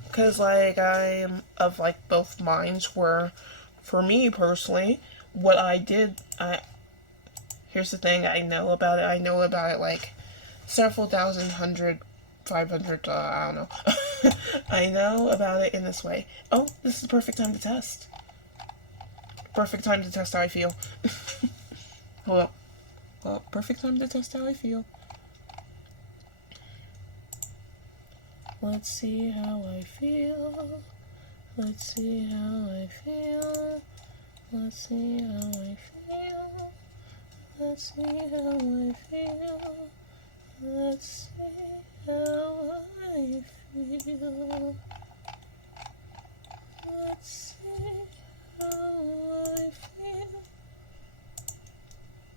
Because, like, I am of, like, both minds where, for me personally, what I did, here's the thing, I know about it, like, several thousand, 500, I don't know. I know about it in this way. Oh, this is the perfect time to test. Perfect time to test how I feel. Hold up. Well, perfect time to test how I feel. Let's see how I feel. Let's see how I feel. Let's see how I feel. Let's see how I feel. Let's see how I feel. Let's see how I feel.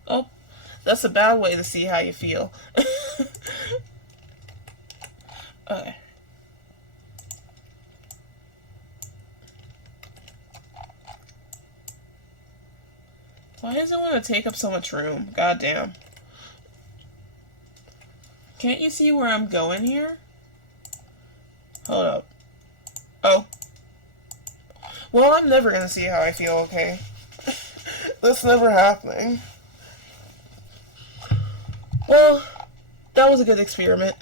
Oh, that's a bad way to see how you feel. Okay. Why does it want to take up so much room? God damn. Can't you see where I'm going here? Hold up. Oh. Well, I'm never gonna see how I feel, okay? That's never happening. Well, that was a good experiment.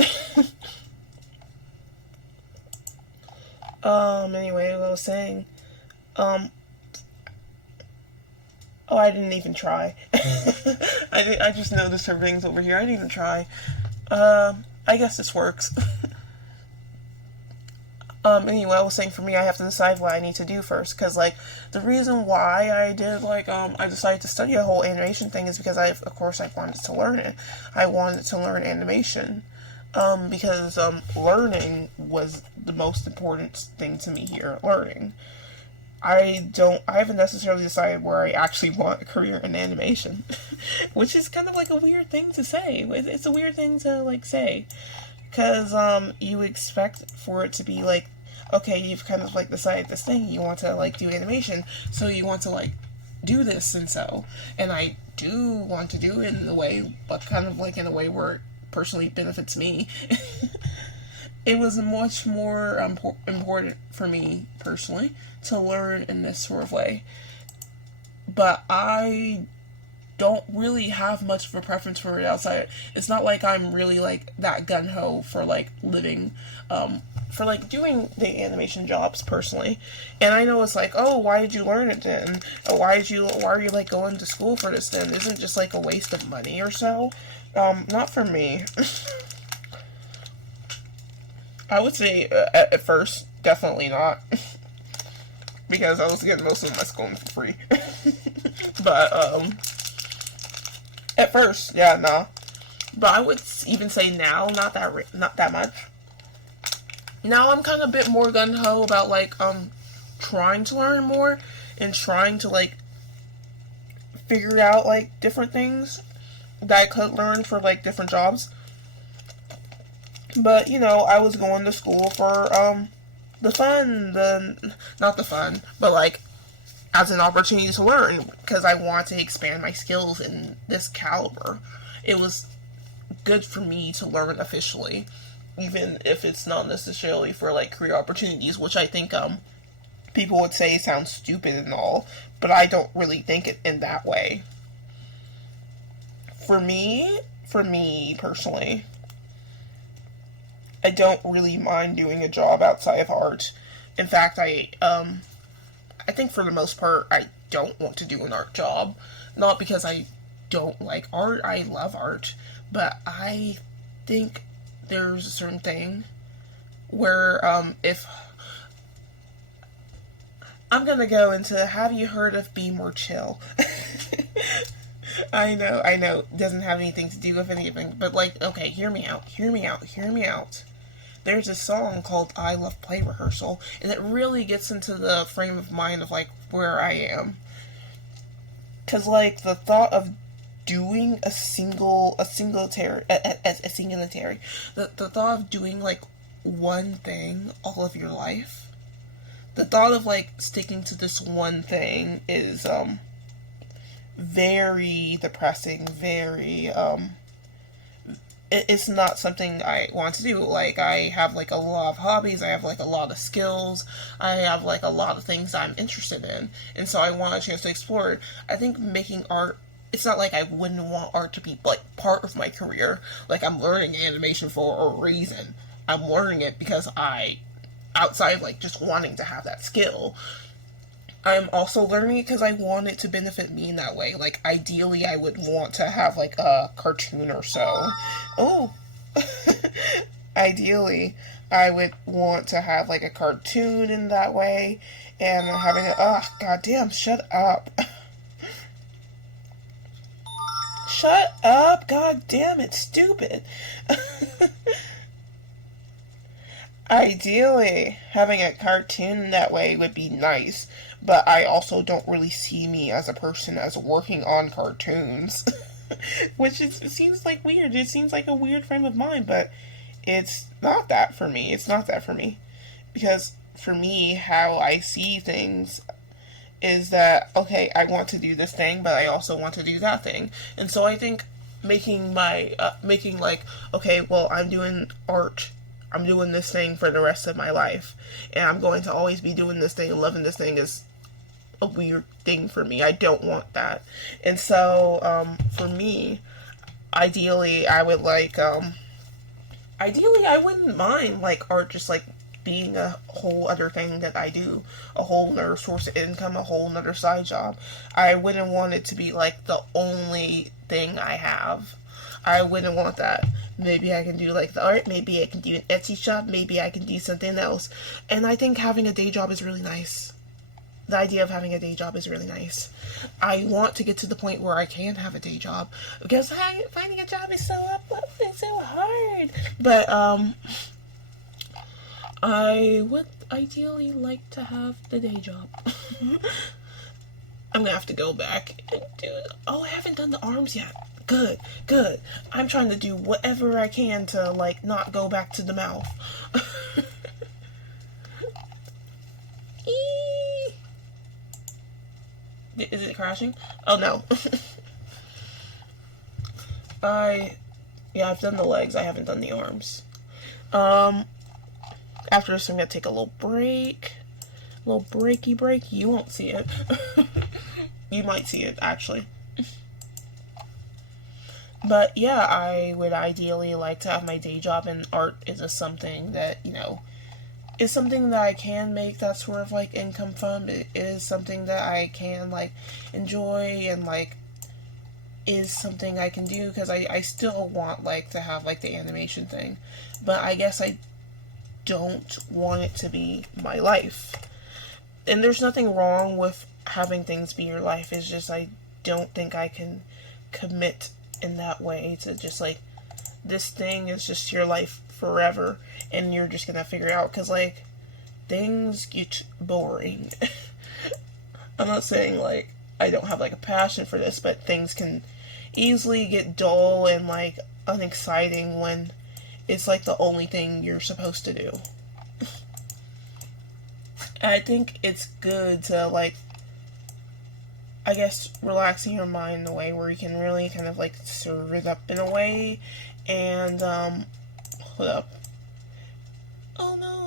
Anyway, what I was saying, oh, I didn't even try. I just noticed her rings over here. I didn't even try. I guess this works. Anyway, I was saying for me, I have to decide what I need to do first, because, like, the reason why I did, like, I decided to study a whole animation thing is because I wanted to learn it. I wanted to learn animation. Because, learning was the most important thing to me here. Learning. I haven't necessarily decided where I actually want a career in animation. Which is kind of like a weird thing to say. It's a weird thing to, like, say. Because, you expect for it to be, like, okay, you've kind of, like, decided this thing, you want to, like, do animation, so you want to, like, do this, and I do want to do it in a way, but kind of, like, in a way where it personally benefits me. It was much more important for me, personally, to learn in this sort of way. But I don't really have much of a preference for it outside. It's not like I'm really, like, that gung-ho for, like, living, for, like, doing the animation jobs, personally. And I know it's like, oh, why did you learn it then? Or why are you, like, going to school for this then? Isn't it just, like, a waste of money or so? Not for me. I would say, at first, definitely not. Because I was getting most of my schooling for free. But, at first, yeah, no. But I would even say now, not that much. Now I'm kind of a bit more gung-ho about, like, trying to learn more and trying to, like, figure out, like, different things that I could learn for, like, different jobs. But, I was going to school for, not the fun, but, like, as an opportunity to learn, because I want to expand my skills in this caliber. it was good for me to learn officially, even if it's not necessarily for like career opportunities, which I think people would say sounds stupid and all, but I don't really think it in that way. For me personally, I don't really mind doing a job outside of art. In fact, I think for the most part I don't want to do an art job, not because I don't like art. I love art, but I think there's a certain thing where if I'm gonna go into, have you heard of Be More Chill? I know, it doesn't have anything to do with anything, but like, okay, hear me out, hear me out, hear me out. There's a song called I Love Play Rehearsal, and it really gets into the frame of mind of like where I am. Cause like the thought of doing a singletary, the thought of doing like one thing all of your life, the thought of like sticking to this one thing is very depressing, very it's not something I want to do. Like, I have like a lot of hobbies, I have like a lot of skills, I have like a lot of things I'm interested in, and so I want a chance to explore it. I think making art, it's not like I wouldn't want art to be like part of my career. Like, I'm learning animation for a reason. I'm learning it because outside of like just wanting to have that skill, I'm also learning it because I want it to benefit me in that way. Like, ideally, I would want to have, like, a cartoon or so. Oh! Ideally, I would want to have, like, a cartoon in that way. And having a... Oh, goddamn, shut up. Shut up! God damn it, stupid. Ideally, having a cartoon that way would be nice, but I also don't really see me as a person as working on cartoons. Which it seems like weird. It seems like a weird frame of mind, but it's not that for me. It's not that for me. Because for me, how I see things is that, okay, I want to do this thing, but I also want to do that thing. And so I think making like, okay, well, I'm doing art, I'm doing this thing for the rest of my life, and I'm going to always be doing this thing and loving this thing is a weird thing for me. I don't want that. And so, for me, ideally, I would like, ideally, I wouldn't mind, like, art just, like, being a whole other thing that I do, a whole other source of income, a whole other side job. I wouldn't want it to be, like, the only thing I have. I wouldn't want that. Maybe I can do like the art, maybe I can do an Etsy shop, maybe I can do something else. And I think having a day job is really nice. The idea of having a day job is really nice. I want to get to the point where I can have a day job, because finding a job is it's so hard. But I would ideally like to have the day job. I'm gonna have to go back and do it. Oh, I haven't done the arms yet. Good, good. I'm trying to do whatever I can to, like, not go back to the mouth. Is it crashing? Oh, no. Yeah, I've done the legs. I haven't done the arms. After this, I'm gonna take a little break. A little breaky break. You won't see it. You might see it, actually. But yeah, I would ideally like to have my day job, and art is just something that, you know, is something that I can make that sort of like income from. It is something that I can like enjoy, and like is something I can do, because I still want like to have like the animation thing, but I guess I don't want it to be my life. And there's nothing wrong with having things be your life. It's just I don't think I can commit in that way to just like, this thing is just your life forever and you're just gonna figure it out, because like things get boring. I'm not saying like I don't have like a passion for this, but things can easily get dull and like unexciting when it's like the only thing you're supposed to do. I think it's good to like, I guess, relaxing your mind in a way where you can really kind of like serve it up in a way. And, hold up. Oh no,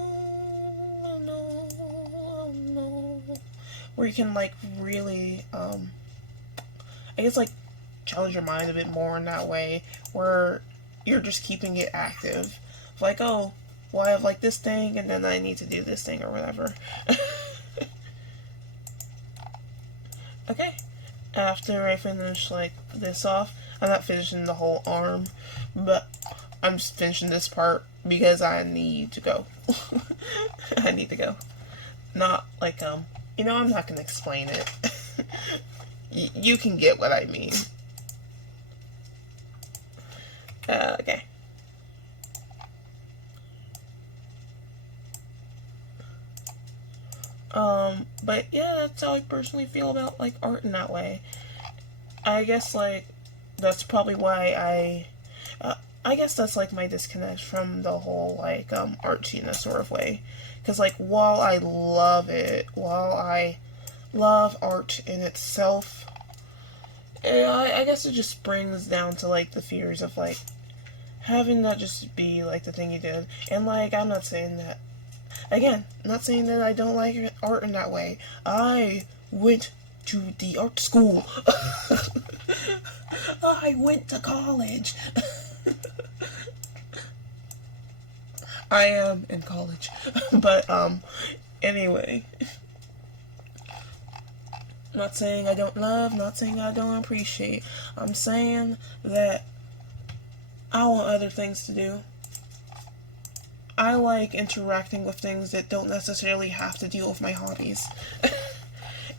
oh no, oh no. Where you can like really, I guess like challenge your mind a bit more in that way, where you're just keeping it active. Like, oh, well, I have like this thing, and then I need to do this thing or whatever. Okay, after I finish like this off, I'm not finishing the whole arm, but I'm just finishing this part because I need to go. I need to go. Not like, I'm not gonna explain it. You can get what I mean. Okay. But yeah, that's how I personally feel about, like, art in that way. I guess, like, that's probably why I guess that's, like, my disconnect from the whole, like, artsy sort of way. Because, like, while I love it, while I love art in itself, I guess it just brings down to, like, the fears of, like, having that just be, like, the thing you did. And, like, I'm not saying that, again, not saying that I don't like art in that way. I went to the art school. I went to college. I am in college. But, anyway. Not saying I don't love, not saying I don't appreciate. I'm saying that I want other things to do. I like interacting with things that don't necessarily have to deal with my hobbies.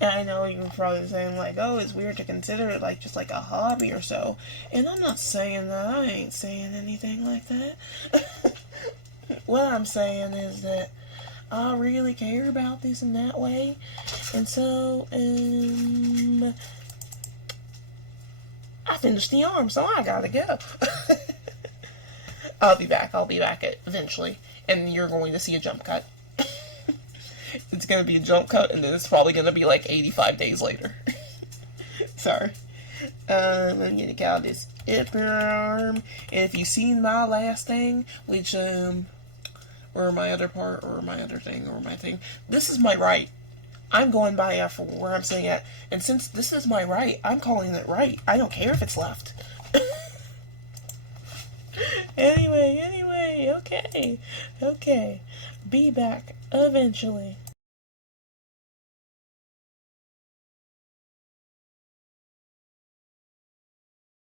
And I know you're probably saying, like, oh, it's weird to consider it, like, just like a hobby or so. And I'm not saying that. I ain't saying anything like that. What I'm saying is that I really care about this in that way. And so, I finished the arm, so I gotta go. I'll be back eventually. And you're going to see a jump cut. It's going to be a jump cut, and then it's probably going to be like 85 days later. Sorry. I'm going to get out this upper arm. And if you've seen my last thing, which, or my other part, or my other thing, or my thing, this is my right. I'm going by for where I'm sitting at. And since this is my right, I'm calling it right. I don't care if it's left. Anyway, okay. Be back eventually.